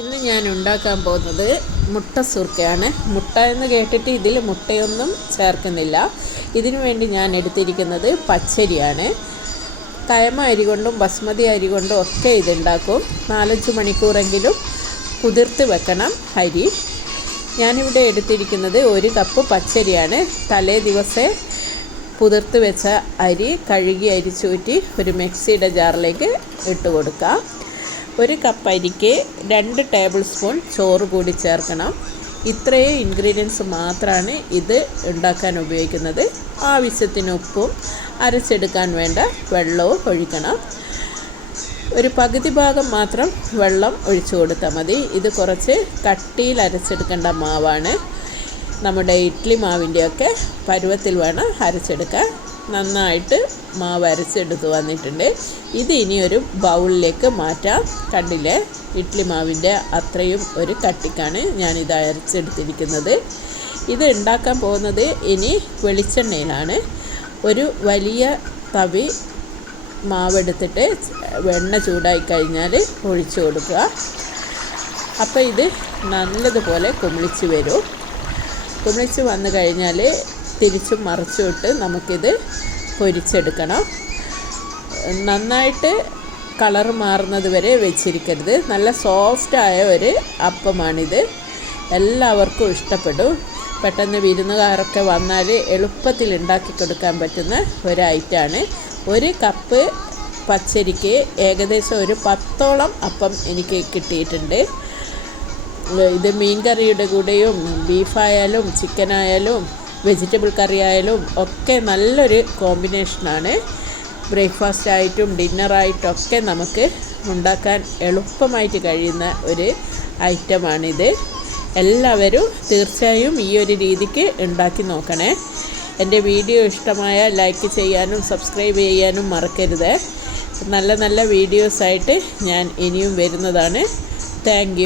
ഇന്ന് ഞാൻ ഉണ്ടാക്കാൻ പോകുന്നത് മുട്ട സുർക്കയാണ്. മുട്ട എന്ന് കേട്ടിട്ട് ഇതിൽ മുട്ടയൊന്നും ചേർക്കുന്നില്ല. ഇതിനു വേണ്ടി ഞാൻ എടുത്തിരിക്കുന്നത് പച്ചരിയാണ്. കയമ അരി കൊണ്ടും ബസ്മതി അരി കൊണ്ടും ഒക്കെ ഇതുണ്ടാക്കും. നാലഞ്ച് മണിക്കൂറെങ്കിലും കുതിർത്ത് വെക്കണം അരി. ഞാനിവിടെ എടുത്തിരിക്കുന്നത് ഒരു കപ്പ് പച്ചരിയാണ്. തലേ ദിവസേ കുതിർത്ത് വെച്ച അരി കഴുകി അരിച്ചൂറ്റി ഒരു മിക്സിയുടെ ജാറിലേക്ക് ഇട്ട് കൊടുക്കാം. ഒരു കപ്പ് അരിക്ക് രണ്ട് ടേബിൾ സ്പൂൺ ചോറ് കൂടി ചേർക്കണം. ഇത്രയും ഇൻഗ്രീഡിയൻസ് മാത്രമാണ് ഇത് ഉണ്ടാക്കാൻ ഉപയോഗിക്കുന്നത്. ആവശ്യത്തിന് ഉപ്പും അരച്ചെടുക്കാൻ വേണ്ട വെള്ളവും ഒഴിക്കണം. ഒരു പകുതി ഭാഗം മാത്രം വെള്ളം ഒഴിച്ചു കൊടുത്താൽ മതി. ഇത് കുറച്ച് കട്ടിയിൽ അരച്ചെടുക്കേണ്ട മാവാണ്. നമ്മുടെ ഇഡ്ഡലി മാവിന്റെയൊക്കെ പരുവത്തിൽ വേണം അരച്ചെടുക്കാൻ. നന്നായിട്ട് മാവ് അരച്ചെടുത്ത് വന്നിട്ടുണ്ട്. ഇത് ഇനി ഒരു ബൗളിലേക്ക് മാറ്റാം. കണ്ടില്ലേ? ഇഡ്ലി മാവിന്റെ അത്രയും ഒരു കട്ടിക്കാണ് ഞാനിത് അരച്ചെടുത്തിരിക്കുന്നത്. ഇത് ഉണ്ടാക്കാൻ പോകുന്നത് ഇനി വെളിച്ചെണ്ണയിലാണ്. ഒരു വലിയ തവി മാവെടുത്തിട്ട് വെണ്ണ ചൂടായി കഴിഞ്ഞാൽ ഒഴിച്ചു കൊടുക്കുക. അപ്പോൾ ഇത് നല്ലതുപോലെ കുമിളിച്ച് വരും. കുമിളിച്ച് വന്നു കഴിഞ്ഞാൽ തിരിച്ചും മറിച്ചും ഇട്ട് നമുക്കിത് പൊരിച്ചെടുക്കണം. നന്നായിട്ട് കളർ മാറുന്നത് വരെ വെച്ചിരിക്കരുത്. നല്ല സോഫ്റ്റായ ഒരു അപ്പമാണിത്. എല്ലാവർക്കും ഇഷ്ടപ്പെടും. പെട്ടെന്ന് വിരുന്നുകാരൊക്കെ വന്നാൽ എളുപ്പത്തിൽ ഉണ്ടാക്കി കൊടുക്കാൻ പറ്റുന്ന ഒരു ഐറ്റമാണ് ഒരു കപ്പ് പച്ചരിക്ക് ഏകദേശം ഒരു പത്തോളം അപ്പം എനിക്ക് കിട്ടിയിട്ടുണ്ട്. ഇത് മീൻ കറിയുടെ കൂടെയും ബീഫായാലും ചിക്കനായാലും വെജിറ്റബിൾ കറി ആയാലും ഒക്കെ നല്ലൊരു കോമ്പിനേഷനാണ്. ബ്രേക്ക്ഫാസ്റ്റ് ആയിട്ടും ഡിന്നറായിട്ടും ഒക്കെ നമുക്ക് ഉണ്ടാക്കാൻ എളുപ്പമായിട്ട് കഴിയുന്ന ഒരു ഐറ്റമാണിത്. എല്ലാവരും തീർച്ചയായും ഈ ഒരു രീതിക്ക് ഉണ്ടാക്കി നോക്കണേ. എന്റെ വീഡിയോ ഇഷ്ടമായ ലൈക്ക് ചെയ്യാനും സബ്സ്ക്രൈബ് ചെയ്യാനും മറക്കരുത്. നല്ല നല്ല വീഡിയോസായിട്ട് ഞാൻ ഇനിയും വരുന്നതാണ്. താങ്ക്